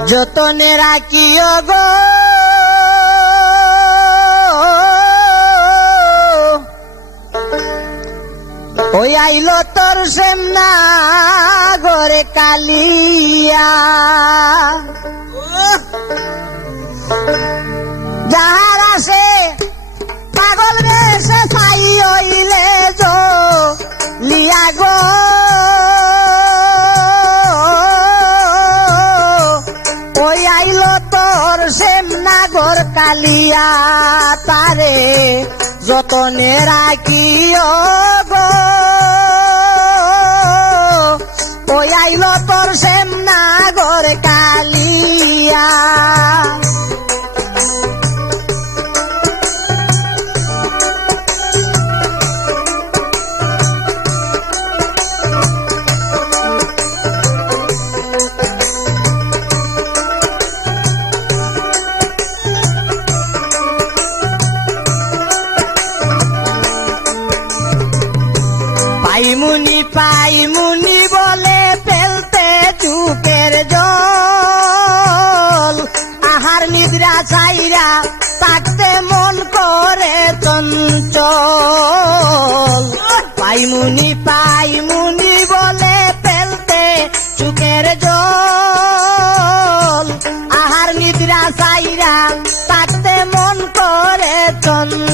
যতনে রাখিও গো। ওই আইলো তোর সেমনা ঘরে কালিয়া। যাহার আসে পাগল বেশে ছাই হইলে যো লিয়া গো। তোর নাগর কালিয়া তারে যতনে রাখিও গো। ওই আইল তোর সেম নাগর কালিয়া। পাইমুনি পাইমুনি বলে ফেলতে চুকের জল। আহার নিদ্রা চাইরা থাকতে মন করে চঞ্চল। পাইমুনি পাইমুনি বলে ফেলতে চুকের জল। আহার নিদ্রা চাইরা থাকতে মন করে চঞ্চল।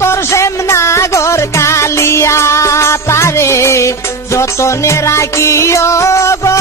তোর সেমনা ঘর কালিয়া তারে যতনে রাখিও গো।